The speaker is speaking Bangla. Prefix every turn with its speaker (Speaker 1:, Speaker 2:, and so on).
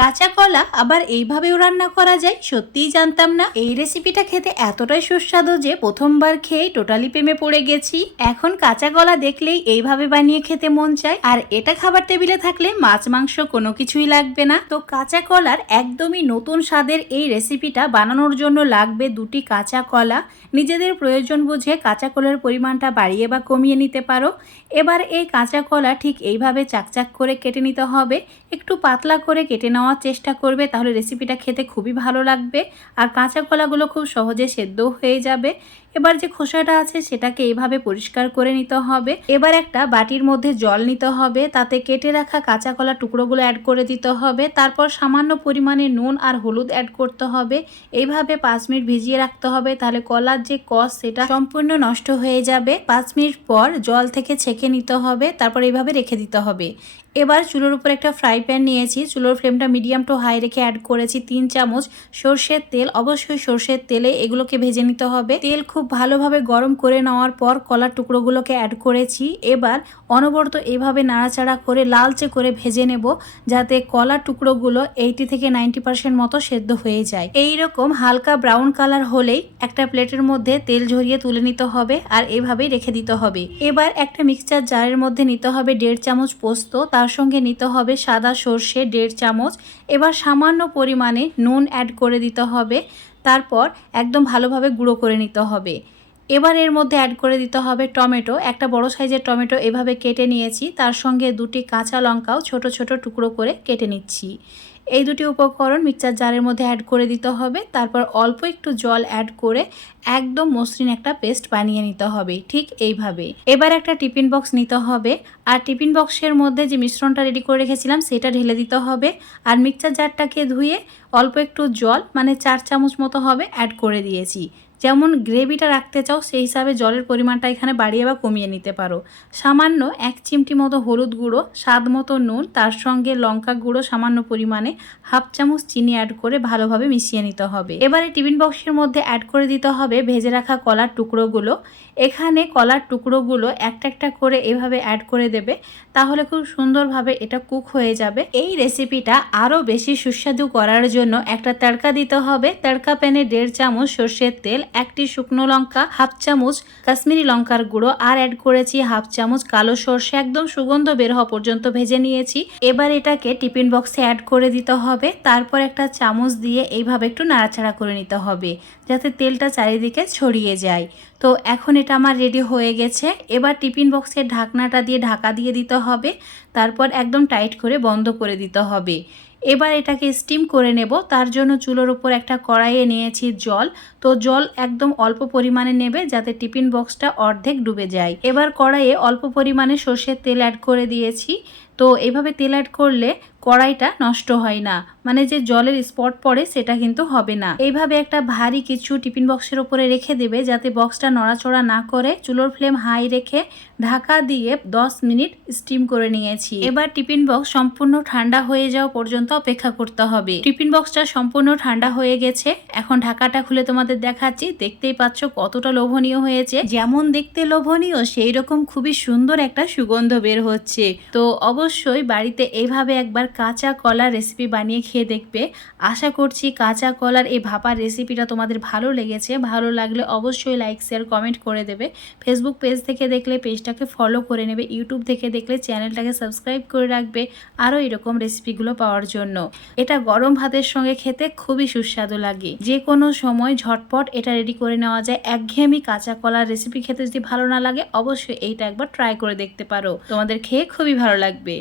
Speaker 1: কাঁচা কলা আবার এইভাবেও রান্না করা যায়, সত্যিই জানতাম না। এই রেসিপিটা খেতে এতটাই সুস্বাদু যে প্রথমবার খেয়ে টোটালি প্রেমে পড়ে গেছি। এখন কাঁচা কলা দেখলেই এইভাবে বানিয়ে খেতে মন চায়। আর এটা খাবার টেবিলে থাকলে মাছ, মাংস কোনো কিছুই লাগবে না। তো কাঁচা কলার একদমই নতুন স্বাদের এই রেসিপিটা বানানোর জন্য লাগবে দুটি কাঁচা কলা। নিজেদের প্রয়োজন বুঝে কাঁচা কলার পরিমাণটা বাড়িয়ে বা কমিয়ে নিতে পারো। এবার এই কাঁচা কলা ঠিক এইভাবে চাকচাক করে কেটে নিতে হবে। একটু পাতলা করে কেটে নেওয়ার চেষ্টা করবে, তাহলে রেসিপিটা খেতে খুবই ভালো লাগবে। আর কাঁচা কলাগুলো খুব সহজে সেদ্ধ হয়ে যাবে। এবার যে খোসাটা আছে সেটাকে এইভাবে পরিষ্কার করে নিতে হবে। এবার একটা বাটির মধ্যে জল নিতে হবে, তাতে কেটে রাখা কাঁচা কলা টুকরোগুলো অ্যাড করে দিতে হবে। তারপর সামান্য পরিমাণে নুন আর হলুদ অ্যাড করতে হবে। এইভাবে পাঁচ মিনিট ভিজিয়ে রাখতে হবে, তাহলে কলার যে কষ সেটা সম্পূর্ণ নষ্ট হয়ে যাবে। পাঁচ মিনিট পর জল থেকে ছেঁকে নিতে হবে, তারপর এইভাবে রেখে দিতে হবে। এবার চুলোর উপর একটা ফ্রাই প্যান নিয়েছি, চুলোর ফ্লেমটা মিডিয়াম টু হাই রেখে অ্যাড করেছি তিন চামচ সর্ষের তেল। অবশ্যই সর্ষের তেলে এগুলোকে ভেজে নিতে হবে। তেল খুব ভালোভাবে গরম করে নেওয়ার পর কলার টুকরোগুলোকে অ্যাড করেছি। এবার অনবরত এভাবে নাড়াচাড়া করে লালচে করে ভেজে নেব যাতে কলার টুকরোগুলো এইটি থেকে নাইনটি পার্সেন্ট মতো সেদ্ধ হয়ে যায়। এই রকম হালকা ব্রাউন কালার হলেই একটা প্লেটের মধ্যে তেল ঝরিয়ে তুলে নিতে হবে আর এভাবেই রেখে দিতে হবে। এবার একটা মিক্সচার জারের মধ্যে নিতে হবে দেড় চামচ পোস্ত, তার সঙ্গে নিতে হবে সাদা সর্ষে দেড় চামচ। এবার সামান্য পরিমাণে নুন অ্যাড করে দিতে হবে। তারপর একদম ভালোভাবে গুঁড়ো করে নিতে হবে। এবার এর মধ্যে অ্যাড করে দিতে হবে টমেটো। একটা বড় সাইজের টমেটো এভাবে কেটে নিয়েছি। তার সঙ্গে দুটি কাঁচা লঙ্কাও ছোট ছোট টুকরো করে কেটে নিচ্ছি। এই দুটি উপকরণ মিক্সার জারের মধ্যে অ্যাড করে দিতে হবে। তারপর অল্প একটু জল অ্যাড করে একদম মসৃণ একটা পেস্ট বানিয়ে নিতে হবে, ঠিক এইভাবে। এবার একটা টিফিন বক্স নিতে হবে। আর টিফিন বক্সের মধ্যে যে মিশ্রণটা রেডি করে রেখেছিলাম, সেটা ঢেলে দিতে হবে। আর মিক্সার জারটাকে ধুয়ে অল্প একটু জল মানে চার চামচ মতো হবে অ্যাড করে দিয়েছি। যেমন গ্রেভিটা রাখতে চাও, সেই হিসাবে জলের পরিমাণটা এখানে বাড়িয়ে বা কমিয়ে নিতে পারো। সামান্য এক চিমটি মতো হলুদ গুঁড়ো, স্বাদ মতো নুন, তার সঙ্গে লঙ্কা গুঁড়ো সামান্য পরিমাণে হাফ চামচ চিনি অ্যাড করে ভালোভাবে মিশিয়ে নিতে হবে। এবারে টিফিন বক্সের মধ্যে অ্যাড করে দিতে হবে ভেজে রাখা কলার টুকরোগুলো। এখানে কলার টুকরোগুলো একটা একটা করে এভাবে অ্যাড করে দেবে, তাহলে খুব সুন্দরভাবে এটা কুক হয়ে যাবে। এই রেসিপিটা আরও বেশি সুস্বাদু করার জন্য একটা তড়কা দিতে হবে। তড়কা প্যানে দেড় চামচ সর্ষের তেল, একটি শুকনো লঙ্কা, হাফ চামচ কাশ্মীরি লঙ্কার গুঁড়ো, আর অ্যাড করেছি হাফ চামচ কালো সর্ষে। একদম সুগন্ধ বের হওয়া পর্যন্ত ভেজে নিয়েছি। এবার এটাকে টিফিন বক্সে অ্যাড করে দিতে হবে। তারপর একটা চামচ দিয়ে এইভাবে একটু নাড়াচাড়া করে নিতে হবে, যাতে তেলটা চারিদিকে ছড়িয়ে যায়। তো এখন আমার রেডি হয়ে গেছে। এবার টিফিন বক্সের ঢাকনাটা দিয়ে ঢাকা দিয়ে দিতে হবে। তারপর একদম টাইট করে বন্ধ করে দিতে হবে। এবার এটাকে স্টিম করে নেব। তার জন্য চুলোর উপর একটা কড়াইয়ে নিয়েছি জল। তো জল একদম অল্প পরিমাণে নেবে যাতে টিফিন বক্সটা অর্ধেক ডুবে যায়। এবার কড়াইয়ে অল্প পরিমাণে সর্ষের তেল অ্যাড করে দিয়েছি। তো এভাবে তেল অ্যাড করলে কড়াইটা নষ্ট হয় না। মানে যে জলের স্পট পড়ে সেটা কিন্তু হবে না। এইভাবে একটা ভারী কিছু টিফিন বক্সের উপরে রেখে দেবে যাতে বক্সটা নড়াচড়া না করে চুলোর ফ্লেম হাই রেখে ঢাকা দিয়ে 10 মিনিট স্টিম করে নিয়েছি। এবার টিফিন বক্স সম্পূর্ণ ঠান্ডা হয়ে যাওয়া পর্যন্ত অপেক্ষা করতে হবে। টিফিন বক্সটা সম্পূর্ণ ঠান্ডা হয়ে গেছে। এখন ঢাকাটা খুলে তোমাদের দেখাচ্ছি। দেখতেই পাচ্ছ কতটা লোভনীয় হয়েছে। যেমন দেখতে লোভনীয় সেই রকম খুবই সুন্দর একটা সুগন্ধ বের হচ্ছে। তো অবশ্যই বাড়িতে এইভাবে একবার কাঁচা কলার রেসিপি বানিয়ে খেয়ে দেখবে। আশা করছি কাঁচা কলার এই ভাপার রেসিপিটা তোমাদের ভালো লেগেছে। ভালো লাগলে অবশ্যই লাইক শেয়ার কমেন্ট করে দেবে। ফেসবুক পেজ থেকে দেখলে পেজটাকে ফলো করে নেবে। ইউটিউব থেকে দেখলে চ্যানেলটাকে সাবস্ক্রাইব করে রাখবে আরও এরকম রেসিপিগুলো পাওয়ার জন্য। এটা গরম ভাতের সঙ্গে খেতে খুবই সুস্বাদু লাগে। যে কোনো সময় ঝটপট এটা রেডি করে নেওয়া যায়। একঘেয়েমি কাঁচা কলার রেসিপি খেতে যদি ভালো না লাগে, অবশ্যই এইটা একবার ট্রাই করে দেখতে পারো। তোমাদের খেয়ে খুবই ভালো লাগবে।